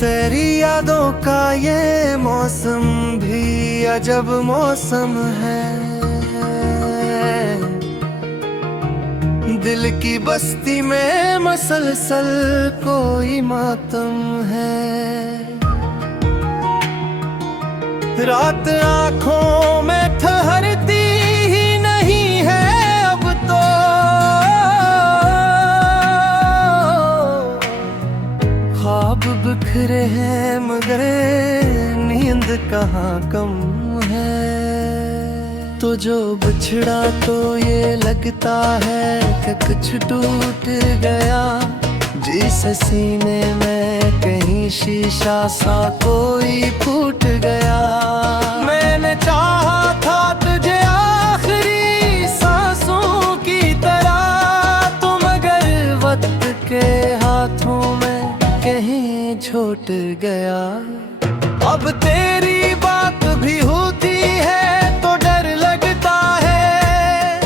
तेरी यादों का ये मौसम भी अजब मौसम है। दिल की बस्ती में मसलसल कोई मातम है। रात आंखों में ठहरती ही नहीं है अब तो। ख्वाब बिखरे हैं मगर नींद कहाँ कम है। तो जो बिछड़ा तो ये लगता है कि कुछ टूट गया। जिस सीने में कहीं शीशा सा कोई फूट गया। मैंने चाहा था तुझे आखिरी सांसों की तरह, तो मगर वक्त के हाथों में कहीं छूट गया। अब तेरी बात भी होती है तो डर लगता है।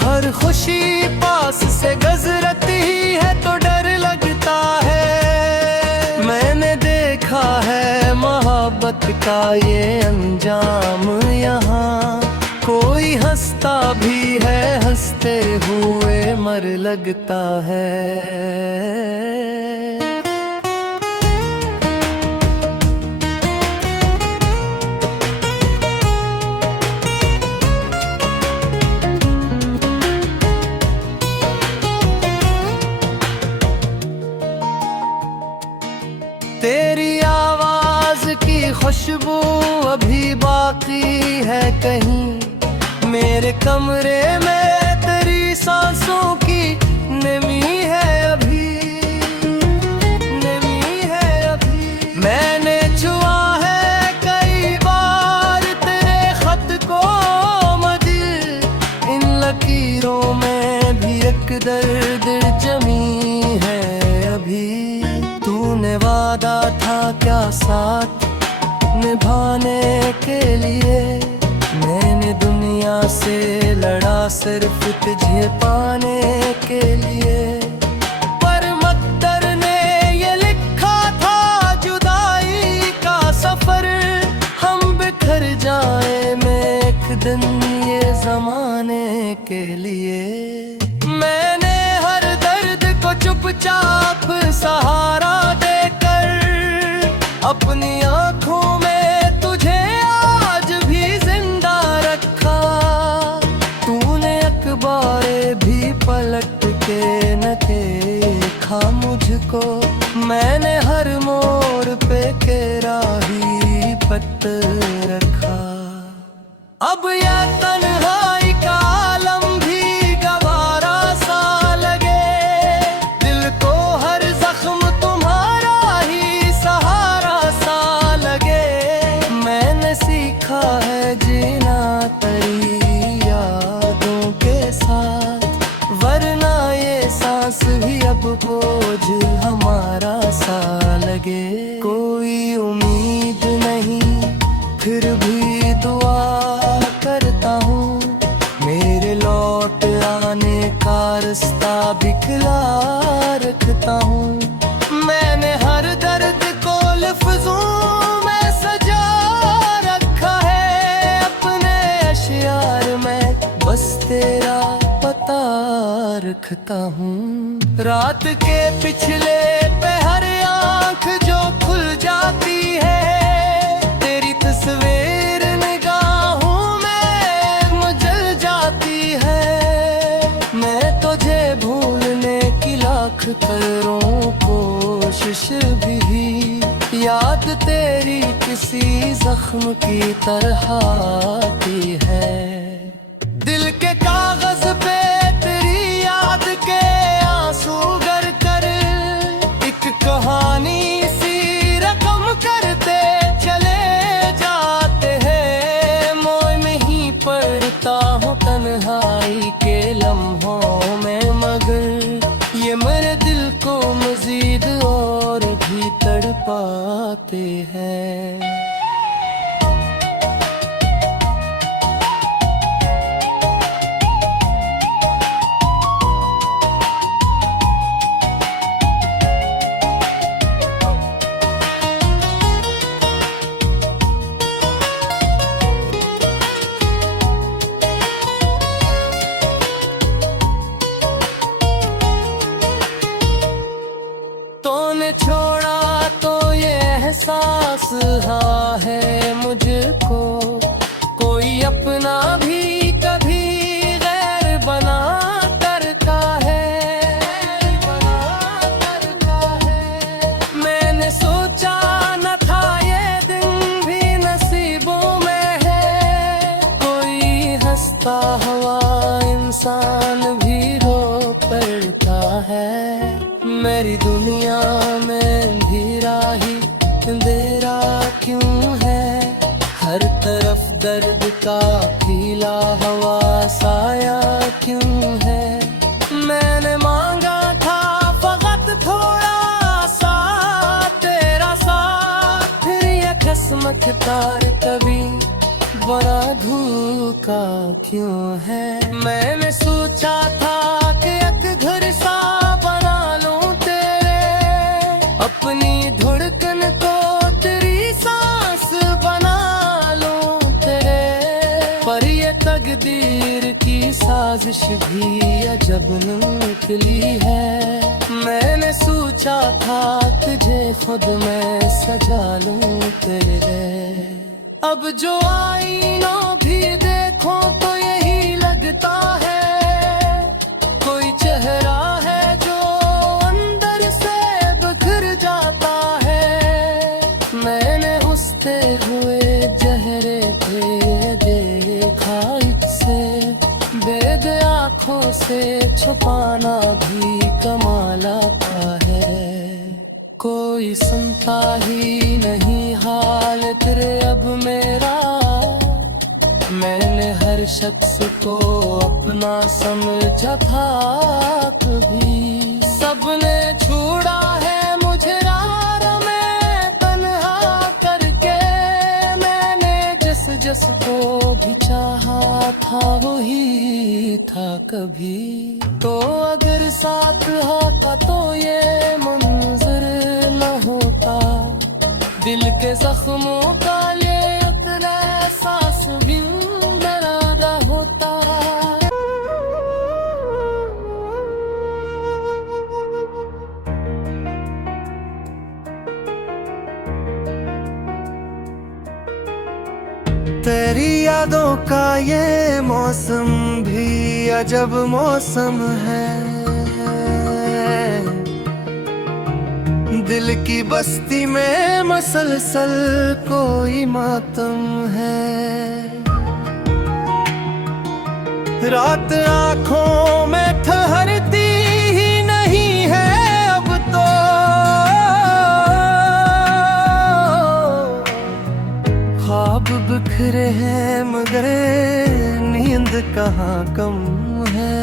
हर खुशी पास से गुजरती है तो डर लगता है। मैंने देखा है मोहब्बत का ये अंजाम यहाँ। कोई हंसता भी है, हंसते हुए मर लगता है। तेरी आवाज की खुशबू अभी बाकी है कहीं। मेरे कमरे में तेरी सांसों की नमी है अभी, नमी है अभी। मैंने छुआ है कई बार तेरे खत को मगर इन लकीरों में भी एक दर्द जमी है अभी। तूने वादा था क्या साथ निभाने के लिए। मैंने दुनिया से लड़ा सिर्फ तुझे पाने के लिए। पर मक्दर ने ये लिखा था जुदाई का सफर। हम बिखर जाए मैं एक दिन ये जमाने के लिए। मैंने हर दर्द को चुपचाप सहारा देकर अपनी आंखों में तुझे आज भी जिंदा रखा। तूने अखबारें भी पलट के न देखा मुझको। मैंने हर मोड़ पे केरा ही पत्त रखा। अब यह तन्हाई का आलम भी गवारा सा लगे। दिल को हर जख्म तुम्हारा ही सहारा सा लगे। मैंने सीखा है जीना तेरी यादों के साथ, वरना ये सांस भी अब बोझ हमारा सा लगे। कोई उम्मीद नहीं फिर भी दुआ करता हूँ। मेरे लौट आने का रास्ता बिखला रखता हूँ। मैंने हर दर्द को लफ्जों में सजा रखा है अपने अशियार में। बस तेरा पता रखता हूँ। रात के पिछले पहर आँख जो खुल जाती है। तेरी तस्वीर निगाहों में मचल जाती है। मैं तुझे भूलने की लाख करूं कोशिश भी, याद तेरी किसी जख्म की तरह आती है। दिल के कागज पे तेरी याद के आंसू गर कर एक कहानी सी रकम करते चले जाते हैं। मोह में ही पड़ता हूँ तन्हाई के लम्हों में, मगर ये मेरे दिल को मजीद और भी तड़पाते हैं। तूने छोड़ा तो ये एहसास हुआ है मुझको, कोई अपना भी कभी गैर बना करता है, मैंने सोचा न था ये दिन भी नसीबों में है, कोई हंसता हुआ इंसान भी रो पड़ता है। मेरी दुनिया में अंधेरा ही अंधेरा क्यों है, हर तरफ दर्द का खिला हुआ साया क्यों है। मैंने मांगा था फकत थोड़ा सा तेरा साथ, फिर ये किस्मत तार कभी बड़ा धोखा क्यों है। मैंने सोचा था कि एक घर सा बना लूं तेरे, अपनी धड़कन को तेरी सांस बना लूं तेरे, पर ये तकदीर की साजिश भी अजब निकली है। मैंने सोचा था तुझे खुद मैं सजा लूं तेरे, अब जो आईनों भी देखो तो यही लगता है, कोई चेहरा है जो अंदर से बिखर जाता है। मैंने उठते हुए चेहरे पे देखा इससे, बेद आँखों से छुपाना भी कमाल आता है। कोई सुनता ही नहीं हाल तेरे अब मेरा, मैंने हर शख्स को अपना समझा था कभी, सबने छोड़ा है मुझे राह में तन्हा करके, मैंने जिस को भी चाहा था वही था कभी। तो अगर साथ होता तो ये मंजर न होता, दिल के जख्मों का ये उतना एहसास भी न होता। तेरी यादों का ये मौसम भी अजब मौसम है, दिल की बस्ती में मसलसल कोई मातम है। रात आँखों में ठहरती ही नहीं है अब तो, ख्वाब बिखरे हैं मगर नींद कहाँ कम है।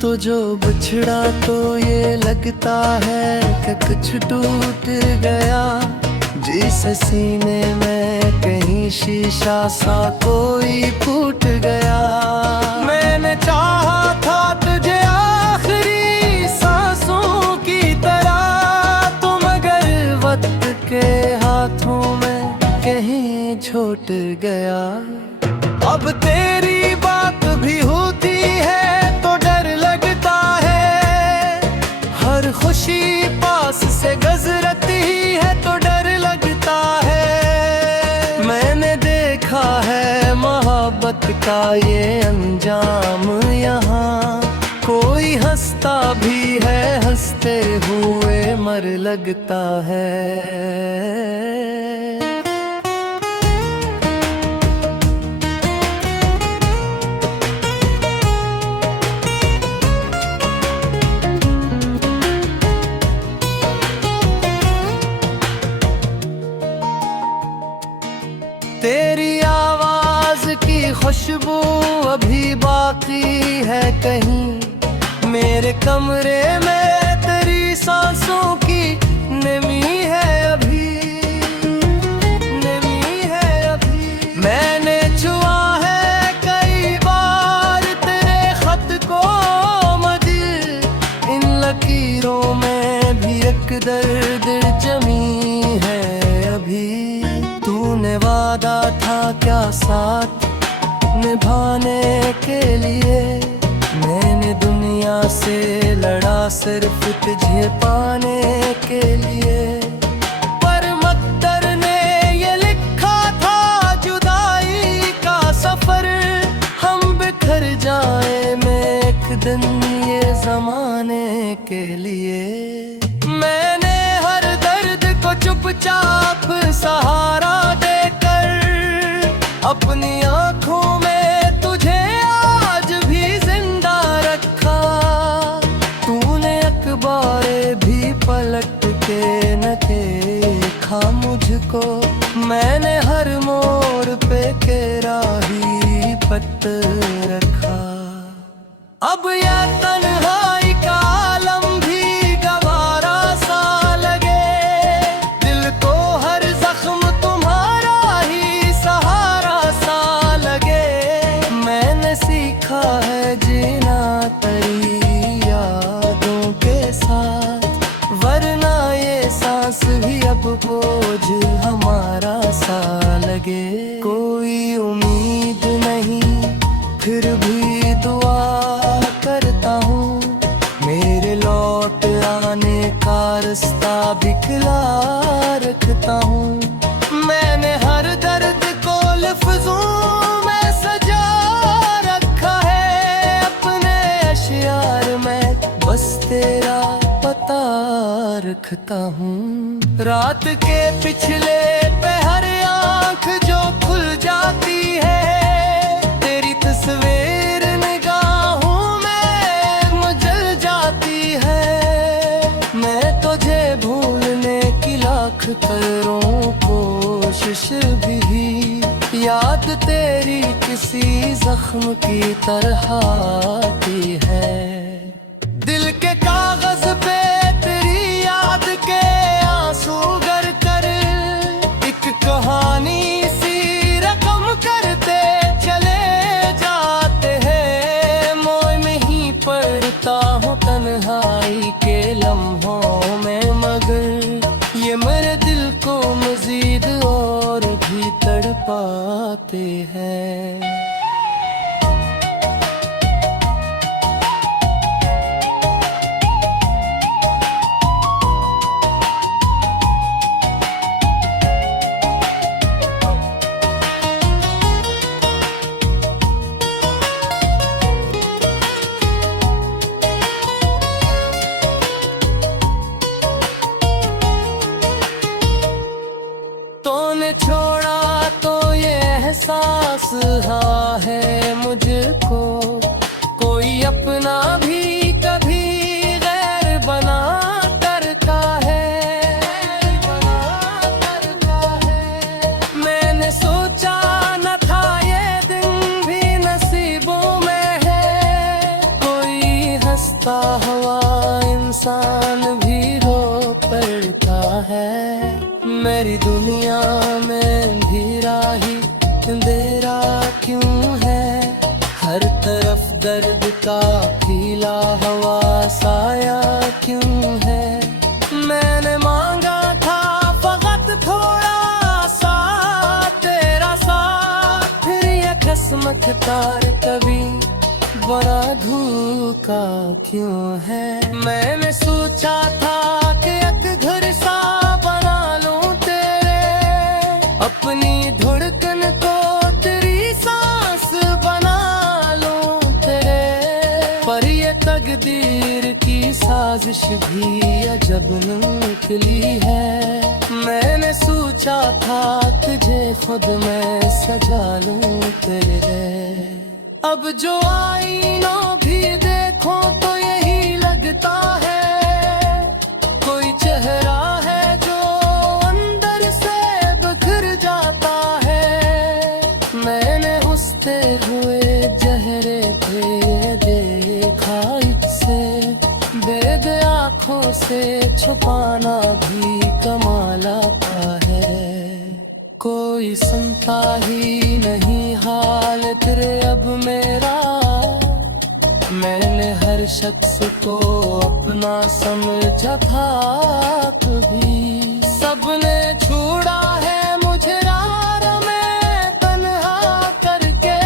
तो जो बिछड़ा तो ये लगता है कि कुछ टूट गया, जिस सीने में कहीं शीशा सा कोई फूट गया। मैंने चाहा था तुझे आखिरी सांसों की तरह, तो मगर वक्त के हाथों में कहीं छूट गया। अब तेरी बात भी होती है तो डर लगता है, हर खुशी पास से गुजरती है तो डर लगता है। मैंने देखा है मोहब्बत का ये अंजाम यहाँ, कोई हंसता भी है हंसते हुए मर लगता है। तेरी आवाज की खुशबू अभी बाकी है कहीं, मेरे कमरे में तेरी सांसों की नमी है अभी, नमी है अभी। मैंने छुआ है कई बार तेरे खत को मदिर, इन लकीरों में भी एक दर्द जमी है अभी। तूने वादा था क्या साथ निभाने के लिए, मैंने मैंने दुनिया से लड़ा सिर्फ तुझे पाने के लिए, पर मकदर ने ये लिखा था जुदाई का सफर, हम बिखर जाए मैं एक दिन ये जमाने के लिए। मैंने हर दर्द को चुपचाप सहारा देकर अपनी आंखों में तुझे आज भी जिंदा रखा। तूने अखबारे भी पलट के न देखा मुझको, मैंने हर मोड़ पे तेरा ही पत्थर रखा। अब यह तन्हाई का आलम भी गवारा सा लगे, दिल को हर जख्म तुम्हारा ही सहारा सा लगे। मैंने सीखा है जीना तेरी यादों के साथ, वरना ये सांस भी अब बोझ हमारा सा लगे। कोई उम्मीद नहीं फिर भी दुआ करता हूँ, मेरे लौट आने का रास्ता बिखला रखता हूँ। मैंने हर दर्द को लफ्जों में सजा रखा है, अपने अशियार में बस तेरा पता रखता हूँ। रात के पिछले पहर आँख जो खुल जाती है, तेरी तस्वीर निगाहों में मचल जाती है। मैं तुझे भूलने की लाख करूं कोशिश भी, याद तेरी किसी जख्म की तरह आती है। दिल के कागज पे तेरी याद के आंसू गर कर एक कहानी सी रकम करते चले जाते हैं। मोह में ही पड़ता हूँ तन्हाई के लम्हों में, मगर ये मेरे दिल को मजीद और भी तड़पाते हैं। तूने छोड़ा तो ये एहसास हाँ है मुझको, कोई अपना भी कभी गैर बना करता है, मैंने सोचा न था ये दिन भी नसीबों में है। कोई हंसता हुआ इंसान भी रो पड़ता है, मेरी दुनिया में अंधेरा ही अंधेरा क्यों है। हर तरफ दर्द का फीला हवा साया क्यों है। मैंने मांगा था फकत थोड़ा सा तेरा साथ, फिर ये किस्मत तार कभी बड़ा धोखा क्यों है। मैंने सोचा था कि एक घर सा बना लूं तेरे, अपनी धड़कन को तेरी सांस बना लूं तेरे, पर ये तकदीर की साजिश भी अजब निकली है। मैंने सोचा था तुझे खुद मैं सजा लूं तेरे, अब जो आईनों भी देखो तो यही लगता है, कोई चेहरा है जो अंदर से बिखर जाता है। मैंने उठते हुए चेहरे पे देखा इससे, बेद आँखों से छुपाना भी कमाल आता है। कोई सुनता ही नहीं हाल तेरे अब मेरा, मैंने हर शख्स को अपना समझा था कभी। सबने छोड़ा है मुझे राह में तन्हा करके,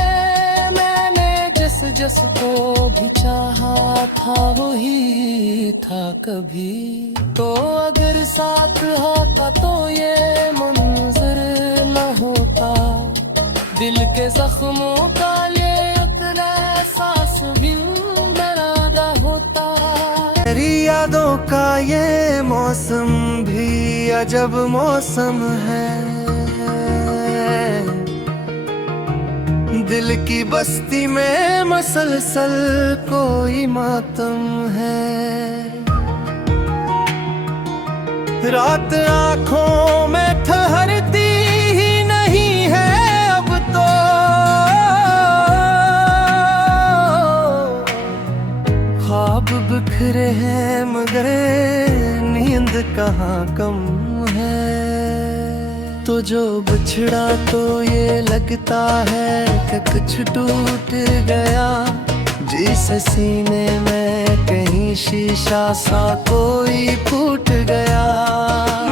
मैंने जिस जिस को भी चाहा था वही था कभी। तो अगर साथ होता तो ये मंजर न होता, दिल के जख्मों का ये उतना एहसास भी डरादा होता। तेरी यादों का ये मौसम भी अजब मौसम है, दिल की बस्ती में मसलसल कोई मातम है। रात आँखों में ठहरती ही नहीं है अब तो, ख्वाब बिखरे हैं मगर नींद कहाँ कम है। तो जो बिछड़ा तो ये लगता है कि कुछ टूट गया, जिस सीने में कहीं शीशा सा कोई फूट गया।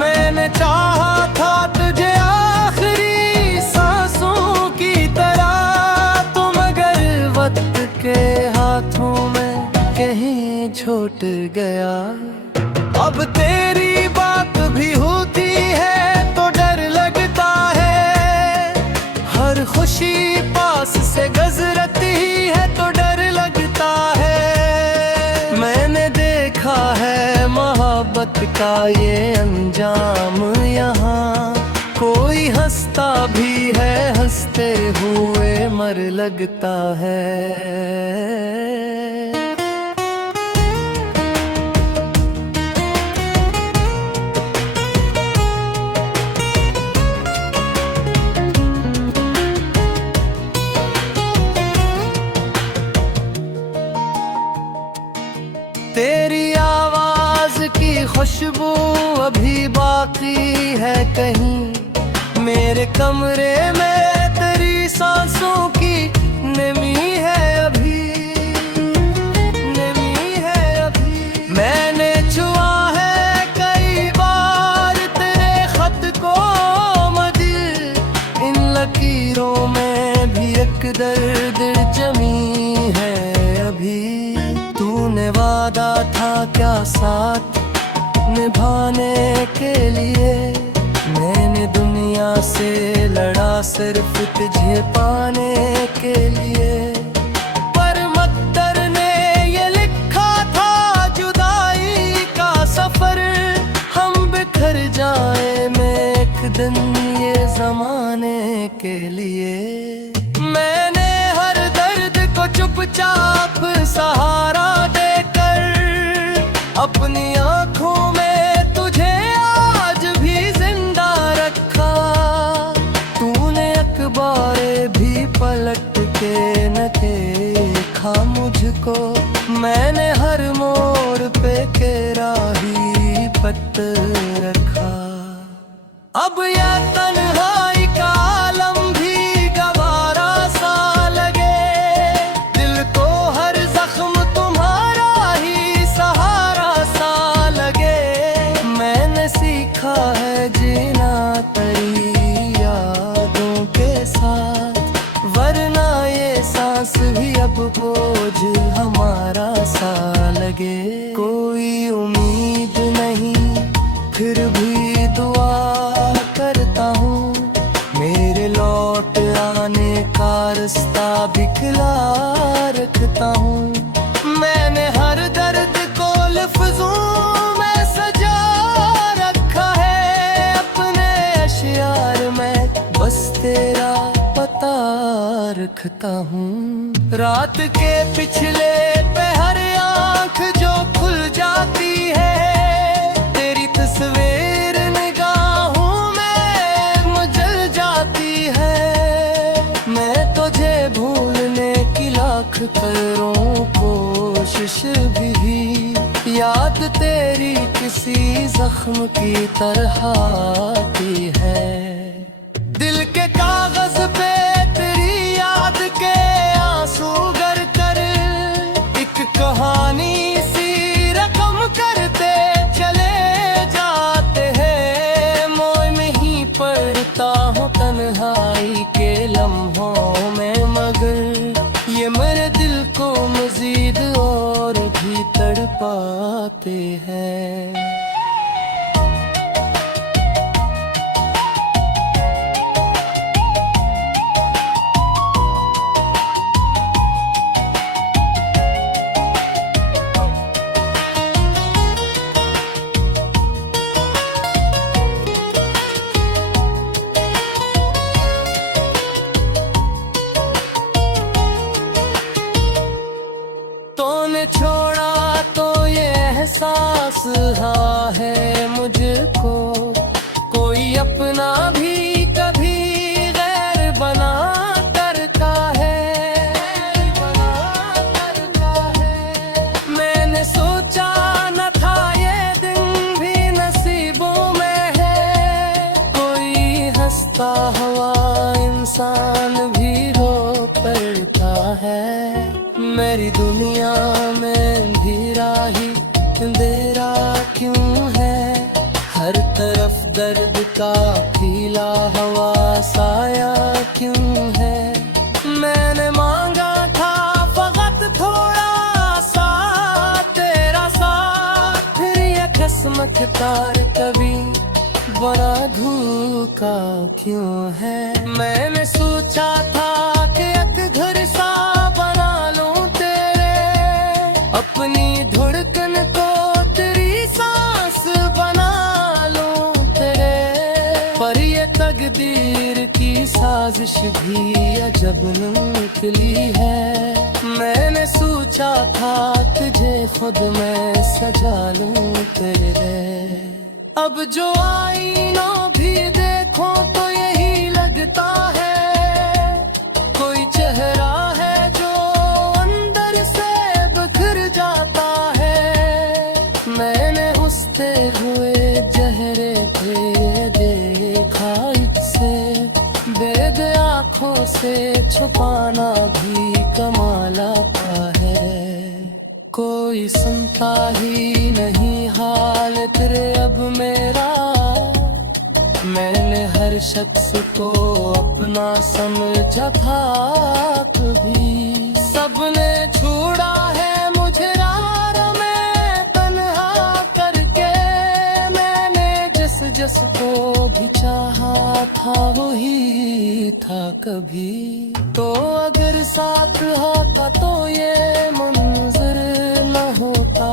मैंने चाहा था तुझे आखिरी सांसों की तरह, तो मगर वक्त के हाथों में कहीं छूट गया। अब तेरी बात भी होती है तो डर लगता है, हर खुशी पास से गुजरती है तो डर लगता है। मैंने देखा है मोहब्बत का ये अंजाम यहाँ, कोई हंसता भी है हंसते हुए मर लगता है। तेरी आवाज की खुशबू अभी बाकी है कहीं, मेरे कमरे में तेरी सांसों की नमी है अभी, नमी है अभी। मैंने छुआ है कई बार तेरे खत को मदिर, इन लकीरों में भी एक दर्द जमी है अभी। तूने वादा था क्या साथ निभाने के लिए, मैंने दुनिया से लड़ा सिर्फ तुझे पाने के लिए। पर मक्दर ने ये लिखा था जुदाई का सफर, हम बिखर जाए मैं एक दिन ये जमाने के लिए। मैंने हर दर्द को चुपचाप सहारा देकर, अपनी आँखों में तुझे आज भी जिंदा रखा। तूने अखबारें भी पलट के न देखा मुझको, मैंने हर मोड़ पे तेरा ही पत्थर रखा। अब यह तन्हाई का आलम भी गवारा सा लगे, दिल को हर जख्म तुम्हारा ही सहारा सा लगे। मैंने सीखा है जीना तेरी यादों के साथ, वरना ये सांस भी अब बोझ हमारा सा लगे। कोई उम्मीद नहीं फिर भी दुआ करता हूँ, मेरे लौट आने का रास्ता बिखला रखता हूँ। मैंने हर दर्द को लफ्जों में सजा रखा है, अपने अशियार में बस तेरा पता रखता हूँ। रात के पिछले पहर आँख जो खुल जाती है, तेरी तस्वीर निगाहों में मचल जाती है। मैं तुझे भूलने की लाख करूं कोशिश भी, याद तेरी किसी जख्म की तरह आती है। दिल के कागज पे तेरी याद के आंसू गर कर, एक कहानी सी रकम करते चले जाते हैं। मोह में ही पड़ता हूँ तन्हाई के लम्हों में, मगर ये मेरे दिल को मजीद और भी आते हैं। तूने छोड़ा तो ये एहसास हुआ है मुझको, कोई अपना भी कभी गैर बना करता है, मैंने सोचा न था ये दिन भी नसीबों में है, कोई हंसता हुआ इंसान भी रो पड़ता है। मेरी दुनिया में अंधेरा ही अंधेरा क्यों है, हर तरफ दर्द का फैला हुआ साया क्यों है। मैंने मांगा था फकत थोड़ा सा तेरा साथ, फिर ये किस्मत तार कभी बड़ा धोखा क्यों है। मैंने सोचा था कि एक घर सा अपनी धड़कन को तेरी सांस बना लूं तेरे, पर ये तकदीर की साजिश भी अजब निकली है। मैंने सोचा था तुझे खुद मैं सजा लूं तेरे, अब जो आईनों भी देखो तो यही लगता है, कोई चेहरा है जो अंदर से जाता है। मैंने हंसते हुए चेहरे पे देखा इससे, बेद आँखों से छुपाना भी कमाल का है। कोई सुनता ही नहीं हाल तेरे अब मेरा, मैंने हर शख्स को अपना समझा था कभी, सबने छोड़ा है मुझे राह में तन्हा करके, मैंने जिस जिस को भी चाहा था वही था कभी। तो अगर साथ होता तो ये मंजर न होता,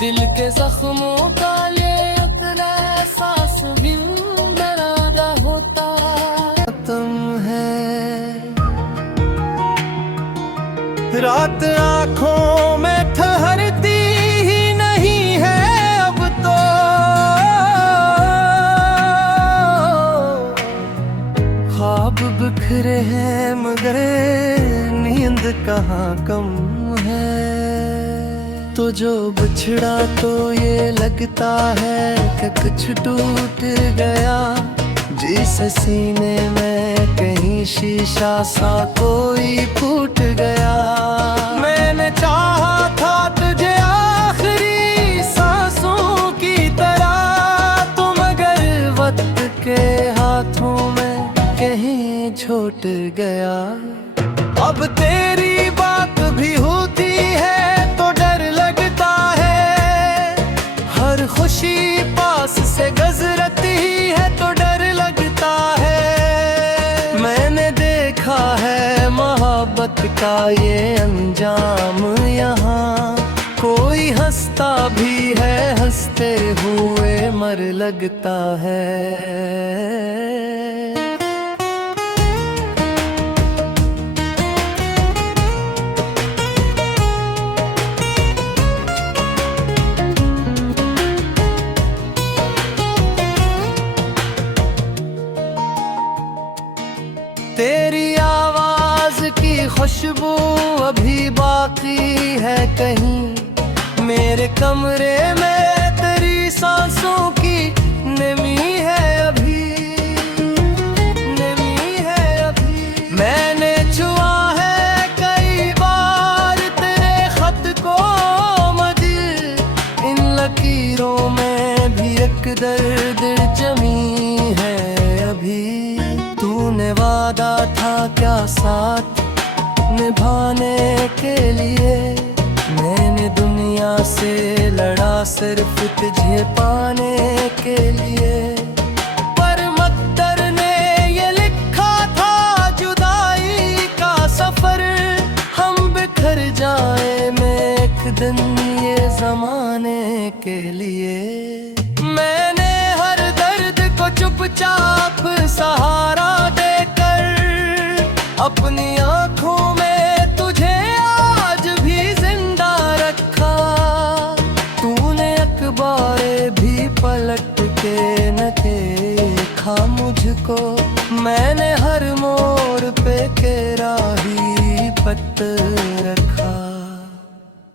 दिल के जख्मों का ये उतना एहसास भी दरादा होता। तुम है रात आँखों में ठहरती ही नहीं है अब तो, ख्वाब बिखरे हैं मगर नींद कहाँ कम है। तो जो बिछड़ा तो ये लगता है कि कुछ टूट गया, जिस सीने में कहीं शीशा सा कोई फूट गया। मैंने चाहा था तुझे आखिरी सांसों की तरह, तुम मगर वक्त के हाथों में कहीं छूट गया। अब तेरी बात भी होती है तो डर लगता है, हर खुशी पास से गुजरती है तो डर लगता है। मैंने देखा है मोहब्बत का ये अंजाम यहाँ, कोई हंसता भी है हंसते हुए मर लगता है। तेरी आवाज की खुशबू अभी बाकी है कहीं, मेरे कमरे में तेरी सांसों की नमी है अभी, नमी है अभी। मैंने छुआ है कई बार तेरे खत को मदिर, इन लकीरों में भी एक दर्द जमी है अभी। तूने वादा था क्या साथ निभाने के लिए, मैंने दुनिया से लड़ा सिर्फ तुझे पाने के लिए, पर मक्तर ने ये लिखा था जुदाई का सफर, हम बिखर जाए मैं एक दिन ये जमाने के लिए। मैंने हर दर्द को चुपचाप सहारा देकर अपनी आंखों में तुझे आज भी जिंदा रखा। तूने अखबारे भी पलट के न देखा मुझको, मैंने हर मोड़ पे तेरा ही पत्त रखा।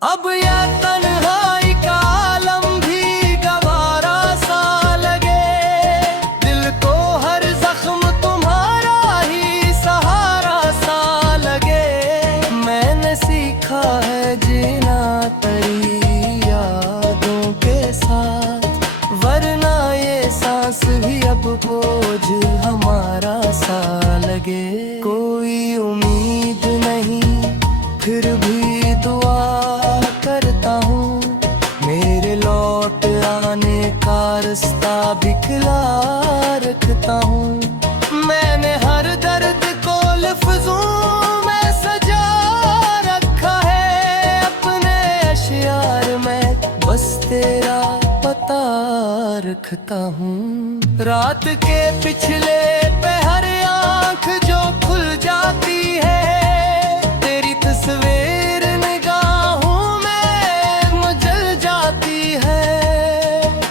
अब यह तन्हाई का आलम भी गवारा सा लगे, दिल को हर जख्म तुम्हारा ही सहारा सा लगे। मैंने सीखा है जीना तेरी यादों के साथ, वरना ये सांस भी अब बोझ हमारा सा लगे। कोई उम्मीद नहीं फिर भी दुआ करता हूँ, मेरे लौट आने का रास्ता बिखला रखता हूँ। मैंने हर दर्द को लफ्जों में सजा रखा है, अपने अशियार में बस तेरा पता रखता हूँ। रात के पिछले पहर आँख जो खुल जाती है, तेरी तस्वीर निगाहों में मचल जाती है।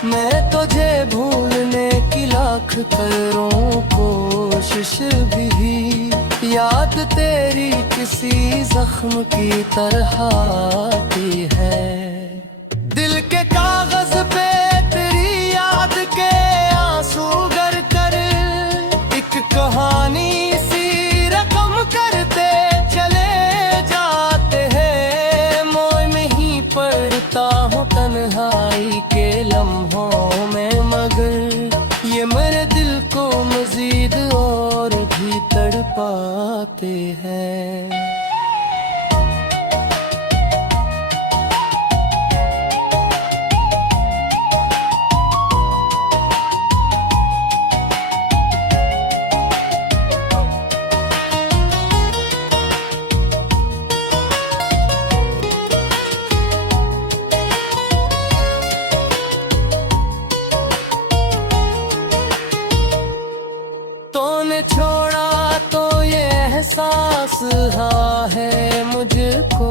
मैं तुझे भूलने की लाख करूं कोशिश भी, याद तेरी किसी जख्म की तरह आती है। दिल के कागज पे तेरी याद के आंसू गर कर एक कहानी सी रकम करते चले जाते हैं। मोह में ही पड़ता हूँ तन्हाई के लम्हों में, मगर ये मेरे दिल को मजीद और भी तड़पाते हैं। तूने छोड़ा तो ये एहसास हाँ है मुझको,